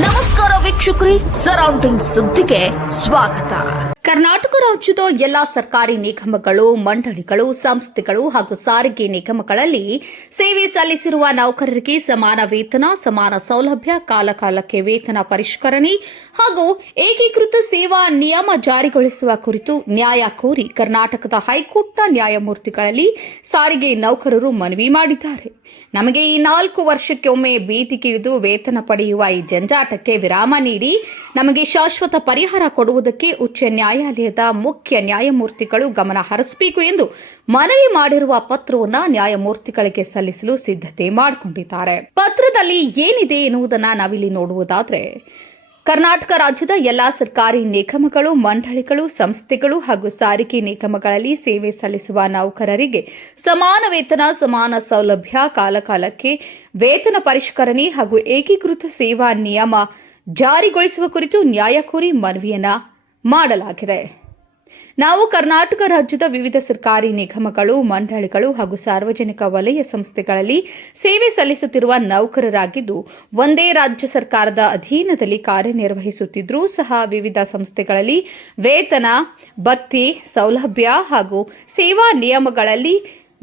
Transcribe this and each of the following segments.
ನಮಸ್ಕಾರ ವೀಕ್ಷಕರೇ, ಸರೌಂಡಿಂಗ್ ಸುದ್ದಿಗೆ ಸ್ವಾಗತ. ಕರ್ನಾಟಕ ರಾಜ್ಯದ ಎಲ್ಲಾ ಸರ್ಕಾರಿ ನಿಗಮಗಳು, ಮಂಡಳಿಗಳು, ಸಂಸ್ಥೆಗಳು ಹಾಗೂ ಸಾರಿಗೆ ನಿಗಮಗಳಲ್ಲಿ ಸೇವೆ ಸಲ್ಲಿಸಿರುವ ನೌಕರರಿಗೆ ಸಮಾನ ವೇತನ, ಸಮಾನ ಸೌಲಭ್ಯ, ಕಾಲಕಾಲಕ್ಕೆ ವೇತನ ಪರಿಷ್ಕರಣೆ ಹಾಗೂ ಏಕೀಕೃತ ಸೇವಾ ನಿಯಮ ಜಾರಿಗೊಳಿಸುವ ಕುರಿತು ನ್ಯಾಯ ಕೋರಿ ಕರ್ನಾಟಕದ ಹೈಕೋರ್ಟ್ನ ನ್ಯಾಯಮೂರ್ತಿಗಳಲ್ಲಿ ಸಾರಿಗೆ ನೌಕರರು ಮನವಿ ಮಾಡಿದ್ದಾರೆ. ನಮಗೆ ಈ 4 ವರ್ಷಕ್ಕೊಮ್ಮೆ ಬೀದಿಗಿಳಿದು ವೇತನ ಪಡೆಯುವ ಈ ಜಂಜಾಟಕ್ಕೆ ವಿರಾಮ ನೀಡಿ ನಮಗೆ ಶಾಶ್ವತ ಪರಿಹಾರ ಕೊಡುವುದಕ್ಕೆ ಉಚ್ಚ ನ್ಯಾಯಾಲಯದ ಮುಖ್ಯ ನ್ಯಾಯಮೂರ್ತಿಗಳು ಗಮನ ಹರಿಸಬೇಕು ಎಂದು ಮನವಿ ಮಾಡಿರುವ ಪತ್ರವನ್ನು ನ್ಯಾಯಮೂರ್ತಿಗಳಿಗೆ ಸಲ್ಲಿಸಲು ಸಿದ್ಧತೆ ಮಾಡಿಕೊಂಡಿದ್ದಾರೆ. ಪತ್ರದಲ್ಲಿ ಏನಿದೆ ಎನ್ನುವುದನ್ನು ನಾವಿಲ್ಲಿ ನೋಡುವುದಾದರೆ, ಕರ್ನಾಟಕ ರಾಜ್ಯದ ಎಲ್ಲಾ ಸರ್ಕಾರಿ ನಿಗಮಗಳು, ಮಂಡಳಿಗಳು, ಸಂಸ್ಥೆಗಳು ಹಾಗೂ ಸಾರಿಗೆ ನಿಗಮಗಳಲ್ಲಿ ಸೇವೆ ಸಲ್ಲಿಸುವ ನೌಕರರಿಗೆ ಸಮಾನ ವೇತನ, ಸಮಾನ ಸೌಲಭ್ಯ, ಕಾಲಕಾಲಕ್ಕೆ ವೇತನ ಪರಿಷ್ಕರಣೆ ಹಾಗೂ ಏಕೀಕೃತ ಸೇವಾ ನಿಯಮ ಜಾರಿಗೊಳಿಸುವ ಕುರಿತು ನ್ಯಾಯ ಕೋರಿ ಮನವಿಯನ್ನ ಮಾಡಲಾಗಿದೆ. ನಾವು ಕರ್ನಾಟಕ ರಾಜ್ಯದ ವಿವಿಧ ಸರ್ಕಾರಿ ನಿಗಮಗಳು, ಮಂಡಳಿಗಳು ಹಾಗೂ ಸಾರ್ವಜನಿಕ ವಲಯ ಸಂಸ್ಥೆಗಳಲ್ಲಿ ಸೇವೆ ಸಲ್ಲಿಸುತ್ತಿರುವ ನೌಕರರಾಗಿದ್ದು, ಒಂದೇ ರಾಜ್ಯ ಸರ್ಕಾರದ ಅಧೀನದಲ್ಲಿ ಕಾರ್ಯನಿರ್ವಹಿಸುತ್ತಿದ್ದರೂ ಸಹ ವಿವಿಧ ಸಂಸ್ಥೆಗಳಲ್ಲಿ ವೇತನ, ಭತ್ಯೆ, ಸೌಲಭ್ಯ ಹಾಗೂ ಸೇವಾ ನಿಯಮಗಳಲ್ಲಿ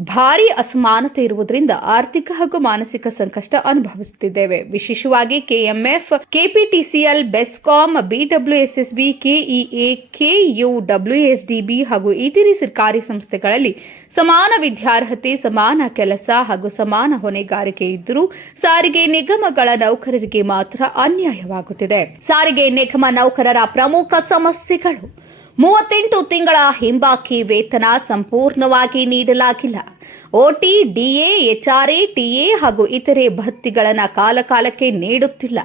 ಭಾರಿ ಅಸಮಾನತೆ ಇರುವುದರಿಂದ ಆರ್ಥಿಕ ಹಾಗೂ ಮಾನಸಿಕ ಸಂಕಷ್ಟ ಅನುಭವಿಸುತ್ತಿದ್ದೇವೆ. ವಿಶೇಷವಾಗಿ KMF, KPTCL, BESCOM, BWSSB, KEA, KUWSDB ಹಾಗೂ ಇತರೆ ಸರ್ಕಾರಿ ಸಂಸ್ಥೆಗಳಲ್ಲಿ ಸಮಾನ ವಿದ್ಯಾರ್ಹತೆ, ಸಮಾನ ಕೆಲಸ ಹಾಗೂ ಸಮಾನ ಹೊಣೆಗಾರಿಕೆ ಇದ್ದರೂ ಸಾರಿಗೆ ನಿಗಮಗಳ ನೌಕರರಿಗೆ ಮಾತ್ರ ಅನ್ಯಾಯವಾಗುತ್ತಿದೆ. ಸಾರಿಗೆ ನಿಗಮ ನೌಕರರ ಪ್ರಮುಖ ಸಮಸ್ಯೆಗಳು: 38 ತಿಂಗಳ ಹಿಂಬಾಕಿ ವೇತನ ಸಂಪೂರ್ಣವಾಗಿ ನೀಡಲಾಗಿಲ್ಲ. ಓಟಿ, ಡಿಎ, ಎಚ್ಆರ್ಎ, ಟಿಎ ಹಾಗೂ ಇತರೆ ಭತ್ಯೆಗಳನ್ನು ಕಾಲಕಾಲಕ್ಕೆ ನೀಡುತ್ತಿಲ್ಲ.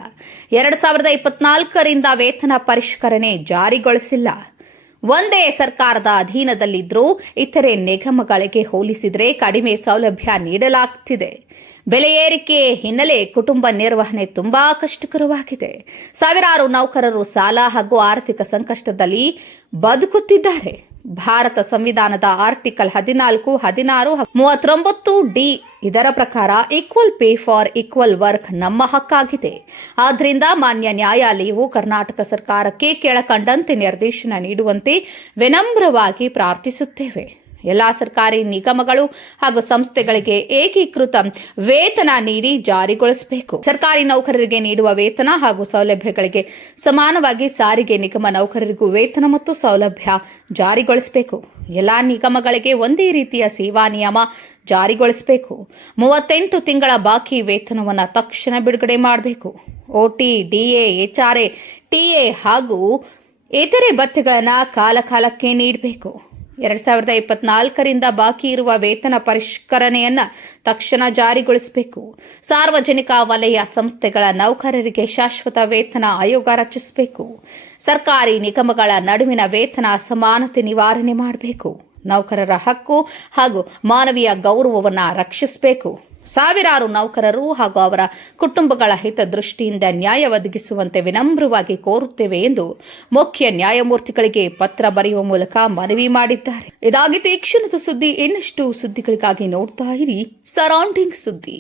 2024ರಿಂದ ವೇತನ ಪರಿಷ್ಕರಣೆ ಜಾರಿಗೊಳಿಸಿಲ್ಲ. ಒಂದೇ ಸರ್ಕಾರದ ಅಧೀನದಲ್ಲಿದ್ದರೂ ಇತರೆ ನಿಗಮಗಳಿಗೆ ಹೋಲಿಸಿದರೆ ಕಡಿಮೆ ಸೌಲಭ್ಯ ನೀಡಲಾಗುತ್ತಿದೆ. ಬೆಲೆ ಏರಿಕೆ ಹಿನ್ನೆಲೆ ಕುಟುಂಬ ನಿರ್ವಹಣೆ ತುಂಬಾ ಕಷ್ಟಕರವಾಗಿದೆ. ಸಾವಿರಾರು ನೌಕರರು ಸಾಲ ಹಾಗೂ ಆರ್ಥಿಕ ಸಂಕಷ್ಟದಲ್ಲಿ ಬದುಕುತ್ತಿದ್ದಾರೆ. ಭಾರತ ಸಂವಿಧಾನದ ಆರ್ಟಿಕಲ್ 14, 16, 39 ಡಿ ಇದರ ಪ್ರಕಾರ equal pay for equal work ನಮ್ಮ ಹಕ್ಕಾಗಿದೆ. ಆದ್ದರಿಂದ ಮಾನ್ಯ ನ್ಯಾಯಾಲಯವು ಕರ್ನಾಟಕ ಸರ್ಕಾರಕ್ಕೆ ಕೆಳಕಂಡಂತೆ ನಿರ್ದೇಶನ ನೀಡುವಂತೆ ವಿನಮ್ರವಾಗಿ ಪ್ರಾರ್ಥಿಸುತ್ತೇವೆ. ಎಲ್ಲಾ ಸರ್ಕಾರಿ ನಿಗಮಗಳು ಹಾಗೂ ಸಂಸ್ಥೆಗಳಿಗೆ ಏಕೀಕೃತ ವೇತನ ನೀಡಿ ಜಾರಿಗೊಳಿಸಬೇಕು. ಸರ್ಕಾರಿ ನೌಕರರಿಗೆ ನೀಡುವ ವೇತನ ಹಾಗೂ ಸೌಲಭ್ಯಗಳಿಗೆ ಸಮಾನವಾಗಿ ಸಾರಿಗೆ ನಿಗಮ ನೌಕರರಿಗೂ ವೇತನ ಮತ್ತು ಸೌಲಭ್ಯ ಜಾರಿಗೊಳಿಸಬೇಕು. ಎಲ್ಲಾ ನಿಗಮಗಳಿಗೆ ಒಂದೇ ರೀತಿಯ ಸೇವಾ ನಿಯಮ ಜಾರಿಗೊಳಿಸಬೇಕು. 38 ತಿಂಗಳ ಬಾಕಿ ವೇತನವನ್ನು ತಕ್ಷಣ ಬಿಡುಗಡೆ ಮಾಡಬೇಕು. ಓಟಿ, ಡಿಎ, ಎಚ್ಆರ್ಎ, ಟಿಎ ಹಾಗೂ ಇತರೆ ಭತ್ಯೆಗಳನ್ನು ಕಾಲಕಾಲಕ್ಕೆ ನೀಡಬೇಕು. 2024ರಿಂದ ಬಾಕಿ ಇರುವ ವೇತನ ಪರಿಷ್ಕರಣೆಯನ್ನು ತಕ್ಷಣ ಜಾರಿಗೊಳಿಸಬೇಕು. ಸಾರ್ವಜನಿಕ ವಲಯ ಸಂಸ್ಥೆಗಳ ನೌಕರರಿಗೆ ಶಾಶ್ವತ ವೇತನ ಆಯೋಗ ರಚಿಸಬೇಕು. ಸರ್ಕಾರಿ ನಿಗಮಗಳ ನಡುವಿನ ವೇತನ ಅಸಮಾನತೆ ನಿವಾರಣೆ ಮಾಡಬೇಕು. ನೌಕರರ ಹಕ್ಕು ಹಾಗೂ ಮಾನವೀಯ ಗೌರವವನ್ನು ರಕ್ಷಿಸಬೇಕು. ಸಾವಿರಾರು ನೌಕರರು ಹಾಗೂ ಅವರ ಕುಟುಂಬಗಳ ಹಿತದೃಷ್ಟಿಯಿಂದ ನ್ಯಾಯ ಒದಗಿಸುವಂತೆ ವಿನಮ್ರವಾಗಿ ಕೋರುತ್ತೇವೆ ಎಂದು ಮುಖ್ಯ ನ್ಯಾಯಮೂರ್ತಿಗಳಿಗೆ ಪತ್ರ ಬರೆಯುವ ಮೂಲಕ ಮನವಿ ಮಾಡಿದ್ದಾರೆ. ಇದಾಗಿತ್ತು ಈ ಕ್ಷಣದ ಸುದ್ದಿ. ಇನ್ನಷ್ಟು ಸುದ್ದಿಗಳಿಗಾಗಿ ನೋಡ್ತಾ ಇರಿ ಸರೌಂಡಿಂಗ್ ಸುದ್ದಿ.